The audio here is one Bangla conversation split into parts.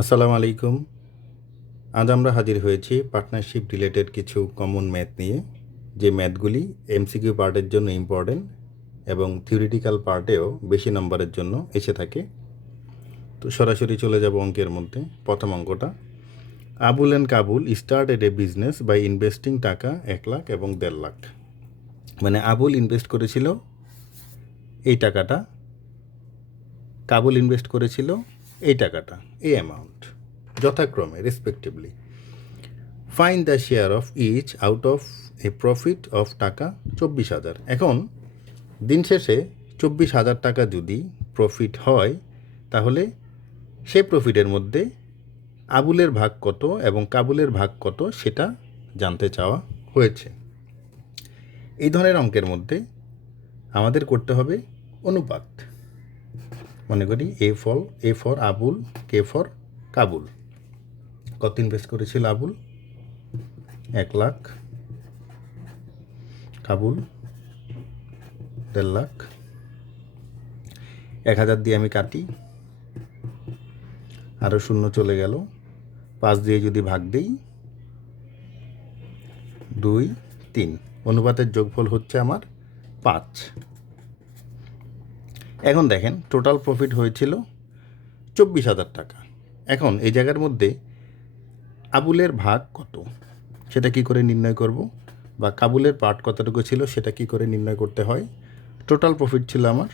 আসসালামু আলাইকুম। আজ আমরা হাজির হয়েছি পার্টনারশিপ রিলেটেড কিছু কমন ম্যাথ নিয়ে, যে ম্যাথগুলি এমসিকিউ পার্টের জন্য ইম্পর্টেন্ট এবং থিওরিটিক্যাল পার্টেও বেশি নম্বরের জন্য এসে থাকে। তো সরাসরি চলে যাব অঙ্কের মধ্যে। প্রথম অঙ্কটা, Abul and Kabul started a business by investing taka 1 lakh এবং 1.5 লাখ। মানে আবুল ইনভেস্ট করেছিল এই টাকাটা, কাবুল ইনভেস্ট করেছিল এই টাকাটা, এই অ্যামাউন্ট, যথাক্রমে respectively. Find the share of each out of a profit of taka 24,000। এখন দিন শেষে 24,000 টাকা যদি প্রফিট হয়, তাহলে সে প্রফিটের মধ্যে আবুলের ভাগ কত এবং কাবুলের ভাগ কত সেটা জানতে চাওয়া হয়েছে। এই ধরনের অঙ্কের মধ্যে আমাদের করতে হবে অনুপাত। মনে করি A for Abul, K for Kabul. কত ইনভেস্ট করেছিল আবুল? 1 লাখ, কাবুল 1.5 লাখ। 1,000 দিয়ে আমি কাটি, আরও শূন্য চলে গেল। 5 দিয়ে যদি ভাগ দিই, 2, 3, অনুপাতের যোগফল হচ্ছে আমার 5। এখন দেখেন টোটাল প্রফিট হয়েছিল 24,000 টাকা। এখন এই জায়গার মধ্যে আবুলের ভাগ কত সেটা কি করে নির্ণয় করব, বা কাবুলের পার্ট কতটুকু ছিল সেটা কি করে নির্ণয় করতে হয়। টোটাল প্রফিট ছিল আমার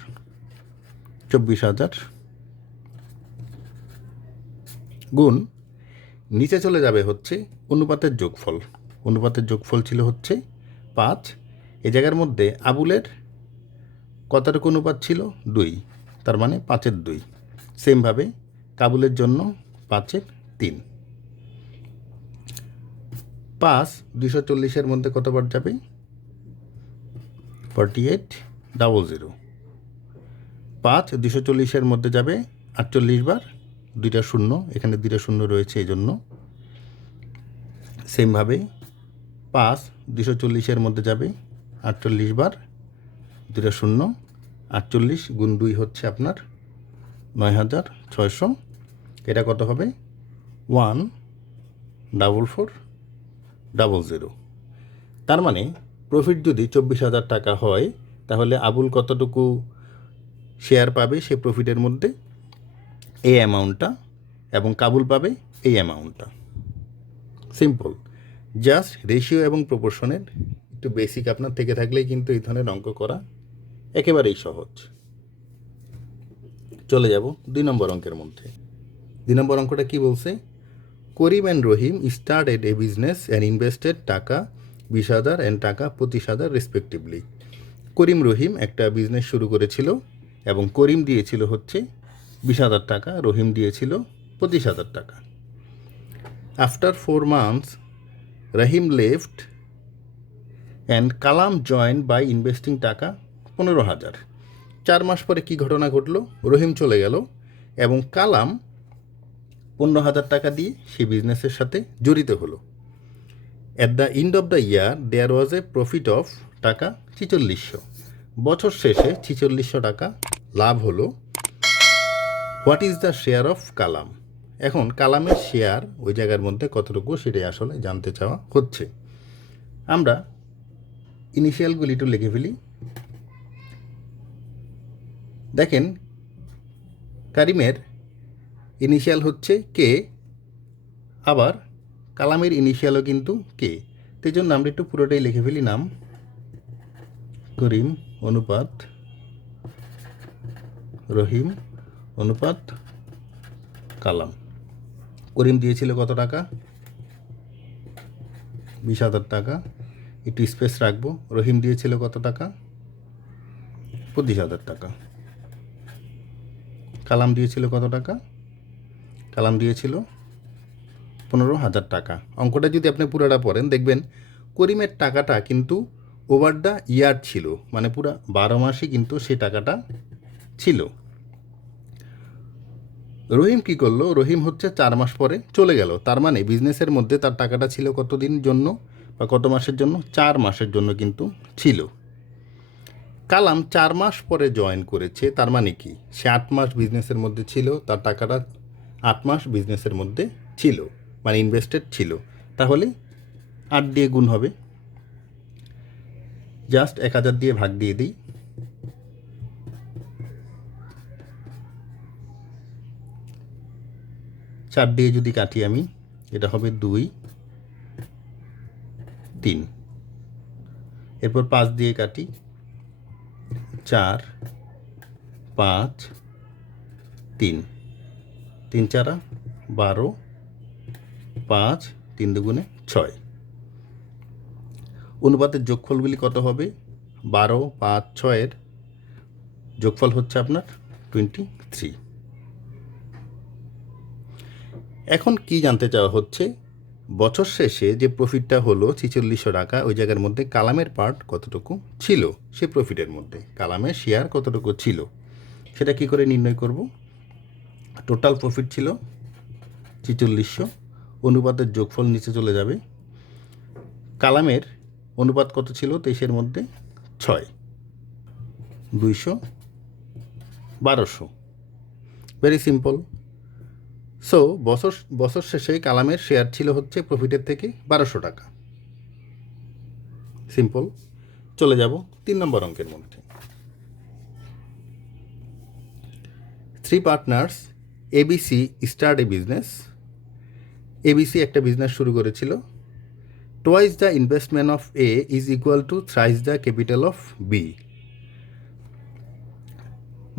24,000 গুণ, নিচে চলে যাবে হচ্ছে অনুপাতের যোগফল। অনুপাতের যোগফল ছিল হচ্ছে 5। এই জায়গার মধ্যে আবুলের কতটুকু অনুপাত ছিল? 2, তার মানে 5-এর 2। সেমভাবে কাবুলের জন্য 5-এর 3। 5 240-এর মধ্যে কতবার যাবে? 4800। 5 240-এর মধ্যে যাবে 48 বার, 2টা শূন্য, এখানে 2টা শূন্য রয়েছে এই জন্য। সেমভাবে 5 240-এর মধ্যে যাবে 48 বার, 2টা শূন্য, 48 গুণ 2 হচ্ছে আপনার 9,600। এটা কত হবে? 144,000। তার মানে প্রফিট যদি 24,000 টাকা হয়, তাহলে আবুল কতটুকু শেয়ার পাবে সে প্রফিটের মধ্যে? এই অ্যামাউন্টটা, এবং কাবুল পাবে এই অ্যামাউন্টটা। সিম্পল, জাস্ট রেশিও এবং প্রপোর্শনের একটু বেসিক আপনার থেকে থাকলেই কিন্তু এই ধরনের অঙ্ক করা একেবারেই সহজ। চলে যাব 2 নম্বর অঙ্কের মধ্যে। 2 নম্বর অঙ্কটা কি বলছে? Karim and Rahim started a business and invested taka 20,000 and টাকা 25,000 রেসপেক্টিভলি। করিম রহিম একটা বিজনেস শুরু করেছিল এবং করিম দিয়েছিল হচ্ছে 20,000 টাকা, রহিম দিয়েছিল 25,000 টাকা। After 4 months Rahim left and Kalam join by investing taka 15,000। 4 মাস পরে কি ঘটনা ঘটলো? রহিম চলে গেল এবং কালাম 15,000 টাকা দিয়ে সেই বিজনেসের সাথে জড়িত হলো। At the end of the year there was a profit of taka 4600। বছর শেষে 4600 টাকা লাভ হলো। What is the share of Kalam? এখন কালামের শেয়ার ওই জায়গার মধ্যে কতটুকু সেটাই আসলে জানতে চাওয়া হচ্ছে। আমরা ইনিশিয়ালগুলি একটু লিখে ফেলি। দেখেন কারিমের ইনিশিয়াল হচ্ছে কে, আবার কালামের ইনিশিয়ালও কিন্তু কে। সেই জন্য আমরা একটু পুরোটাই লিখে ফেলি। নাম করিম অনুপাত রহিম অনুপাত কালাম। করিম দিয়েছিল কত টাকা? 20,000 টাকা, একটু স্পেস রাখবো। রহিম দিয়েছিল কত টাকা? 25,000 টাকা। কালাম দিয়েছিল কত টাকা? কালাম দিয়েছিল 15,000 টাকা। অঙ্কটা যদি আপনি পুরোটা পড়েন, দেখবেন করিমের টাকাটা কিন্তু ওভার দ্য ইয়ার ছিল, মানে পুরো 12 মাসই কিন্তু সে টাকাটা ছিল। রহিম কি করলো? রহিম হচ্ছে 4 মাস পরে চলে গেল। তার মানে বিজনেসের মধ্যে তার টাকাটা ছিল কতদিন জন্য বা কত মাসের জন্য? 4 মাসের জন্য কিন্তু ছিল। কালাম 4 মাস পরে জয়েন করেছে, তার মানে কি সে 8 মাস বিজনেসের মধ্যে ছিল, তার টাকাটা 8 মাস বিজনেসের মধ্যে ছিল, মানে ইনভেস্টেড ছিল, তাহলে 8 দিয়ে গুণ হবে। জাস্ট 1000 দিয়ে ভাগ দিয়ে দিই। 4 দিয়ে যদি কাটি আমি, এটা হবে 2, 3। এরপর 5 দিয়ে কাটি, 4, 5, 3, 3 4 12, 5, 3 দুগুণে 6। অনুপাতের যোগফলগুলি কত হবে? 12, 5, 6-এর যোগফল হচ্ছে আপনার 23। এখন কি জানতে চাওয়া হচ্ছে, বছর শেষে যে প্রফিটটা হলো 4600 টাকা, ওই জায়গার মধ্যে কালামের পার্ট কতটুকু ছিল, সে প্রফিটের মধ্যে কালামের শেয়ার কতটুকু ছিল, সেটা কি করে নির্ণয় করব? টোটাল প্রফিট ছিল 4600, অনুপাতের যোগফল নিচে চলে যাবে। কালামের অনুপাত কত ছিল 23-এর মধ্যে? 6, 200, 1200। Very simple. সো বছর শেষে কালামের শেয়ার ছিল হচ্ছে প্রফিটের থেকে 1200 টাকা। সিম্পল। চলে যাব 3 নম্বর অঙ্কের মধ্যে। 3 partners ABC start a business. ABC একটা বিজনেস শুরু করেছিল। Twice the investment of A is equal to thrice the capital of B.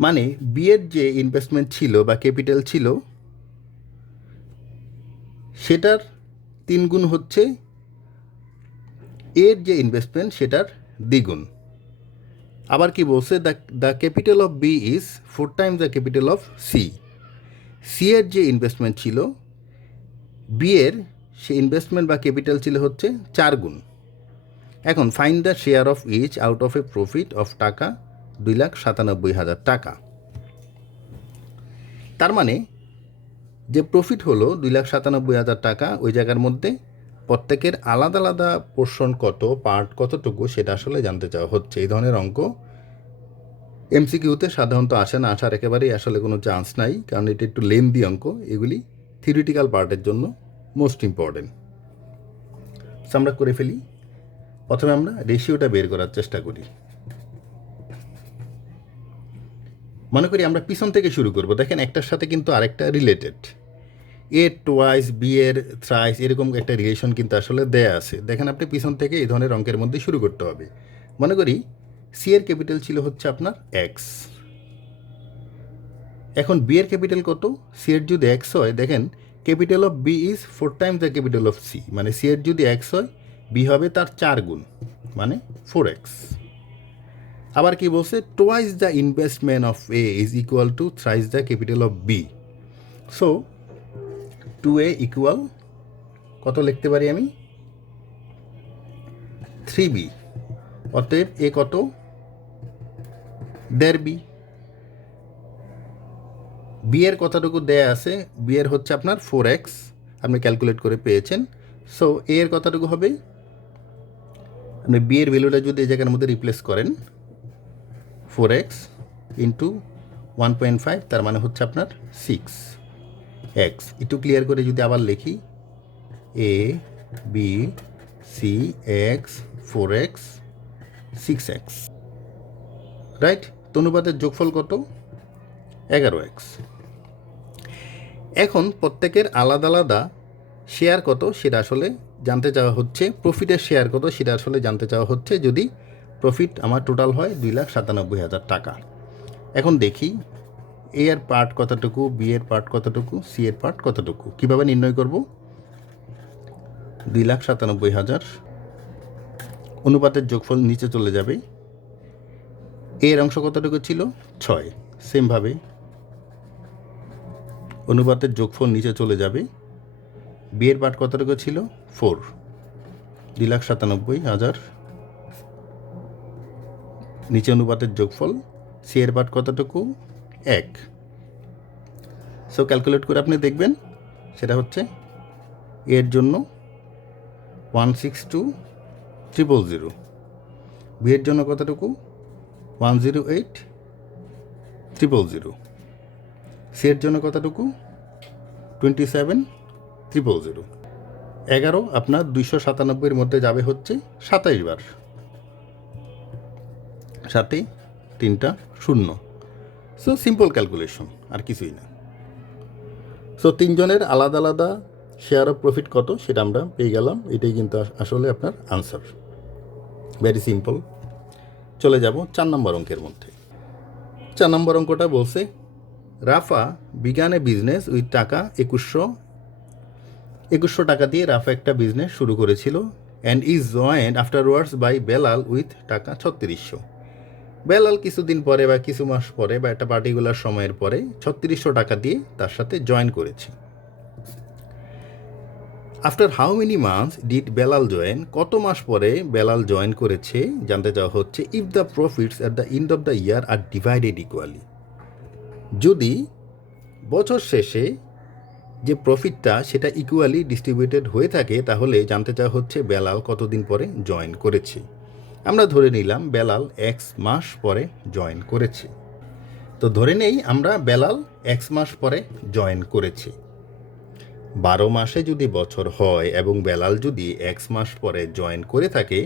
মানে বি এর যে ইনভেস্টমেন্ট ছিল বা ক্যাপিটাল ছিল, সেটার 3 গুণ হচ্ছে এর যে ইনভেস্টমেন্ট সেটার দ্বিগুণ। আবার কি বলছে, the capital of B is 4 times the capital of C. C এর যে ইনভেস্টমেন্ট ছিল, বি এর সে ইনভেস্টমেন্ট বা ক্যাপিটাল ছিল হচ্ছে 4 গুণ। এখন find the share of each out of a profit of taka 2,97,000 টাকা। তার মানে যে প্রফিট হলো 2,97,000 টাকা, ওই জায়গার মধ্যে প্রত্যেকের আলাদা আলাদা পোর্শন কত, পার্ট কতটুকু, সেটা আসলে জানতে চাওয়া হচ্ছে। এই ধরনের অঙ্ক এমসিকিউতে সাধারণত আসে না, আসার একেবারেই আসলে কোনো চান্স নাই, কারণ এটা একটু লেন্দি অঙ্ক। এগুলি থিওরিটিক্যাল পার্টের জন্য মোস্ট ইম্পর্টেন্ট। আমরা করে ফেলি। প্রথমে আমরা রেশিওটা বের করার চেষ্টা করি। মনে করি আমরা পিছন থেকে শুরু করব। দেখেন একটার সাথে কিন্তু আরেকটা রিলেটেড। এ টোয়াইস, বি এর থ্রাইস, এরকম একটা রিলেশন কিন্তু আসলে দেয়া আছে। দেখেন আপনি পিছন থেকে এই ধরনের অঙ্কের মধ্যে শুরু করতে হবে। মনে করি সি এর ক্যাপিটাল ছিল হচ্ছে আপনার এক্স। এখন বি এর ক্যাপিটাল কত? সি এর যদি এক্স হয়, দেখেন capital of B is 4 times the capital of C. মানে সি এর যদি এক্স হয়, বি হবে তার 4 গুণ, মানে 4x। আবার কি বলছে, twice the investment of A is equal to thrice the capital of B. So 2a equal কত লিখতে পারি আমি? 3b। অতএব এ কত? 1.5b। বি এর কতটুকু দেয়া আছে? বি এর হচ্ছে আপনার 4x, আপনি ক্যালকুলেট করে পেয়েছেন। সো এ এর কতটুকু হবে? আপনি বি এর ভ্যালুটা যদি এই জায়গার মধ্যে রিপ্লেস করেন, 4x ইন্টু 1.5, তার মানে হচ্ছে আপনার 6x। একটু ক্লিয়ার করে যদি আবার লিখি, A B C X 4x 6x, right? অনুপাতের যোগফল কত? 11x। এখন প্রত্যেকের আলাদা আলাদা শেয়ার কত সেটা আসলে জানতে চাওয়া হচ্ছে। প্রফিটের শেয়ার কত সেটা আসলে জানতে চাওয়া হচ্ছে, যদি প্রফিট আমার টোটাল হয় 2,97,000 টাকা। এখন দেখি এ এর পার্ট কতটুকু, বি এর পার্ট কতটুকু, সি এর পার্ট কতটুকু। কীভাবে নির্ণয় করব? 2,97,000 অনুপাতের যোগফল নিচে চলে যাবে। এর অংশ কতটুকু ছিল? 6। সেমভাবে অনুপাতের যোগফল নিচে চলে যাবে। বি এর পার্ট কতটুকু ছিল? 4। 2,97,000 নিচে অনুপাতের যোগফল। সি এর পার্ট কতটুকু? 1। সো ক্যালকুলেট করে আপনি দেখবেন, সেটা হচ্ছে এর জন্য 162,000। বি এর জন্য কতটুকু? 108,000। সি এর জন্য কতটুকু? 27,000। 11 আপনার 297-এর মধ্যে যাবে হচ্ছে 27 বার, সাথে 3টা শূন্য। সো সিম্পল ক্যালকুলেশন, আর কিছুই না। সো তিনজনের আলাদা আলাদা শেয়ার অফ প্রফিট কত সেটা আমরা পেয়ে গেলাম। এটাই কিন্তু আসলে আপনার আনসার। Very simple. চলে যাব 4 নম্বর অঙ্কের মধ্যে। 4 নম্বর অঙ্কটা বলছে Rafa began a business with taka 2100 টাকা দিয়ে রাফা একটা বিজনেস শুরু করেছিল and is joined afterwards by Belal with taka 3600। Belal কিছুদিন পরে বা কিছু মাস পরে বা একটা পার্টিকুলার সময়ের পরে 3600 টাকা দিয়ে তার সাথে জয়েন করেছে। After how many months did Belal join, কত মাস পরে বেলাল জয়েন করেছে জানতে চাওয়া হচ্ছে। If the profits at the end of the year are divided equally, যদি বছর শেষে যে প্রফিটটা সেটা ইকুয়ালি ডিস্ট্রিবিউটেড হয়ে থাকে, তাহলে জানতে চাওয়া হচ্ছে বেলাল কতদিন পরে জয়েন করেছে। আমরা ধরে নিলাম বেলাল এক্স মাস পরে জয়েন করেছে। তো ধরে নেই আমরা বেলাল এক্স মাস পরে জয়েন করেছে। 12 মাসে যদি বছর হয় এবং বেলাল যদি এক্স মাস পরে জয়েন করে থাকে,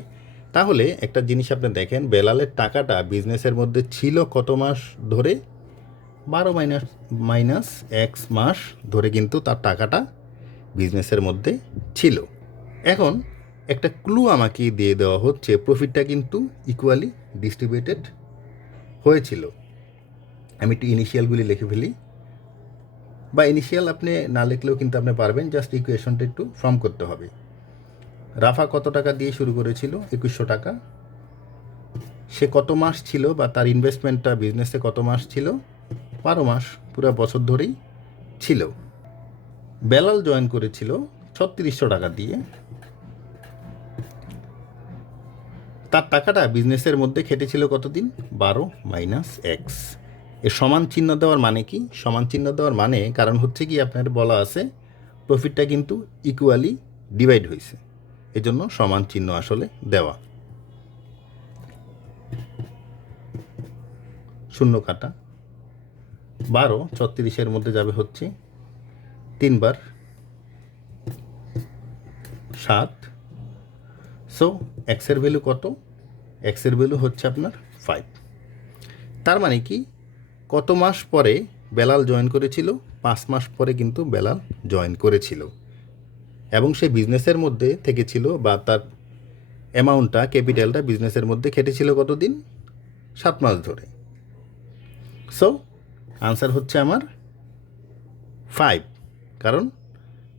তাহলে একটা জিনিস আপনি দেখেন, বেলালের টাকাটা বিজনেসের মধ্যে ছিল কত মাস ধরে? 12 মাইনাস এক্স মাস ধরে কিন্তু তার টাকাটা বিজনেসের মধ্যে ছিল। এখন একটা ক্লু আমাকে দিয়ে দেওয়া হচ্ছে, প্রফিটটা কিন্তু ইকুয়ালি ডিস্ট্রিবিউটেড হয়েছিল। আমি একটু ইনিশিয়ালগুলি লিখে ফেলি, বা ইনিশিয়াল আপনি না লিখলেও কিন্তু আপনি পারবেন, জাস্ট ইকুয়েশনটা একটু ফর্ম করতে হবে। রাফা কত টাকা দিয়ে শুরু করেছিল? 2100 টাকা। সে কত মাস ছিল, বা তার ইনভেস্টমেন্টটা বিজনেসে কত মাস ছিল? 12 মাস, পুরো বছর ধরেই ছিল। বেলাল জয়েন করেছিল 3600 টাকা দিয়ে। তার টাকাটা বিজনেসের মধ্যে খেটেছিল কতদিন? 12 মাইনাস এক্স। এর সমান চিহ্ন দেওয়ার মানে কি? সমান চিহ্ন দেওয়ার মানে কারণ হচ্ছে কি, আপনার বলা আছে প্রফিটটা কিন্তু ইকুয়ালি ডিভাইড হয়েছে, এজন্য সমান চিহ্ন আসলে দেওয়া। শূন্য কাটা। 12 36-এর মধ্যে যাবে হচ্ছে 3 বার 7। সো এক্সের ভ্যালু কত? এক্সের ভ্যালু হচ্ছে আপনার 5। তার মানে কি, কত মাস পরে বেলাল জয়েন করেছিল? 5 মাস পরে কিন্তু বেলাল জয়েন করেছিল, এবং সে বিজনেসের মধ্যে থেকেছিল, বা তার অ্যামাউন্টটা, ক্যাপিটালটা বিজনেসের মধ্যে খেটেছিল কতদিন? 7 মাস ধরে। সো আনসার হচ্ছে আমার 5, কারণ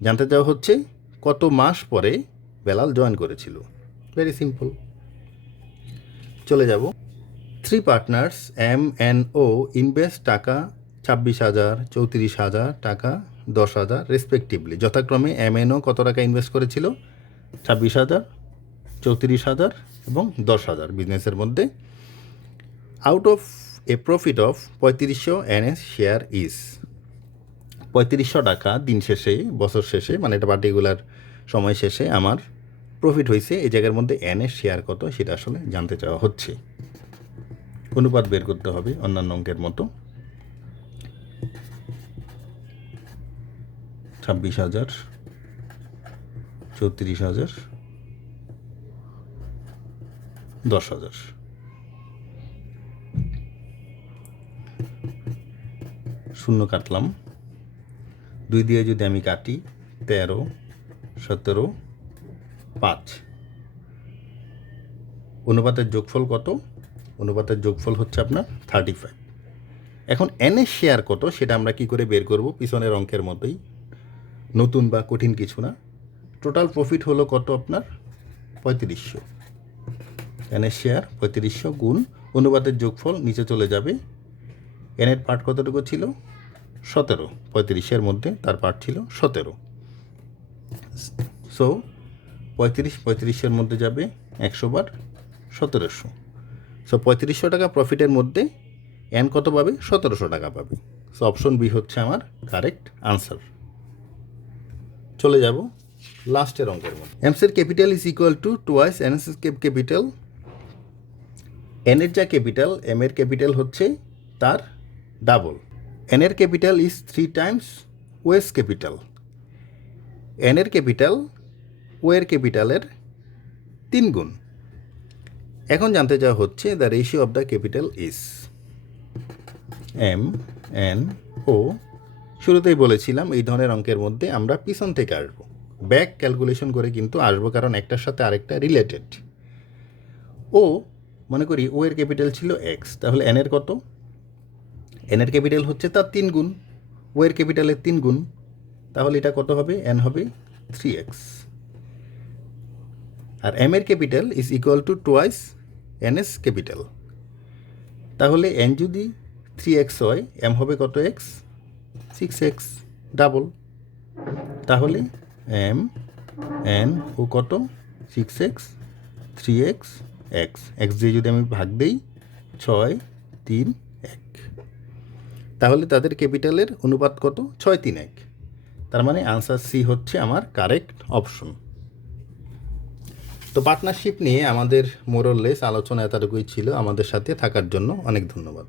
জানতে চাওয়া হচ্ছে কত মাস পরে বেলাল জয়েন করেছিল। Very simple. চলে যাব। 3 partners M N O invest taka 26,000, 34,000 টাকা, 10,000 রেসপেক্টিভলি। যথাক্রমে এম এন ও কত টাকা ইনভেস্ট করেছিল? 26,000, 34,000 এবং 10,000 বিজনেসের মধ্যে। Out of a profit of 3500 NS share is. 3500 টাকা দিন শেষে, বছর শেষে, মানে এটা পার্টিকুলার সময় শেষে আমার প্রফিট হয়েছে। এই জায়গার মধ্যে এনএস শেয়ার কত সেটা আসলে জানতে চাওয়া হচ্ছে। অনুপাত বের করতে হবে অন্যান্য অঙ্কের মতো। 26,000, 34,000, 10,000। শূন্য কাটলাম। 2 দিয়ে যদি আমি কাটি, 13, 17, 5। অনুপাতের যোগফল কত? অনুপাতের যোগফল হচ্ছে আপনার 35। এখন এনএস শেয়ার কত সেটা আমরা কি করে বের করব? পিছনের অঙ্কের মতোই, নতুন বা কঠিন কিছু না। টোটাল প্রফিট হলো কত আপনার? 3500। এনএস শেয়ার 3500 গুণ অনুপাতের যোগফল নিচে চলে যাবে। এনের পার্ট কতটুকু ছিল? 17। 35-এর মধ্যে তার পার্ট ছিল 17। সো 35-এর মধ্যে যাবে 100 বার 1700। সো 3500 টাকা প্রফিটের মধ্যে এন কত পাবে? 1700 টাকা পাবে। সো অপশন বি হচ্ছে আমার কারেক্ট আনসার। চলে যাব লাস্টের অঙ্কের মধ্যে। এমসের capital is equal to twice NSS capital. এনের যা ক্যাপিটাল, এম এর ক্যাপিটাল হচ্ছে তার ডাবল। এনের capital is 3 times O's capital, N এর ক্যাপিটাল ও এর ক্যাপিটালের 3 গুণ। এখন জানতে চাওয়া হচ্ছে the ratio of the capital is M N O. শুরুতেই বলেছিলাম এই ধরনের অঙ্কের মধ্যে আমরা পিছন থেকে আসবো, ব্যাক ক্যালকুলেশন করে কিন্তু আসবো, কারণ একটার সাথে আরেকটা রিলেটেড। ও মনে করি ও এর ক্যাপিটাল ছিল এক্স, তাহলে এন এর কত? এন এর ক্যাপিটাল হচ্ছে তার 3 গুণ, ও এর ক্যাপিটালের 3 গুণ, তাহলে এটা কত হবে? এন হবে 3x। আর এম এর capital is equal two twice N S capital, তাহলে এন যদি 3x হয়, এম হবে কত এক্স? 6x, double. তাহলে এম এন ও কত? 6x 3x এক্স, এক্স দিয়ে যদি আমি ভাগ দিই 6 3 1, তাহলে তাদের ক্যাপিটালের অনুপাত কত? 6 3 1। তার মানে আনসার সি হচ্ছে আমার কারেক্ট অপশন। তো পার্টনারশিপ নিয়ে আমাদের মোরলেস আলোচনা এতটুকুই ছিল। আমাদের সাথে থাকার জন্য অনেক ধন্যবাদ।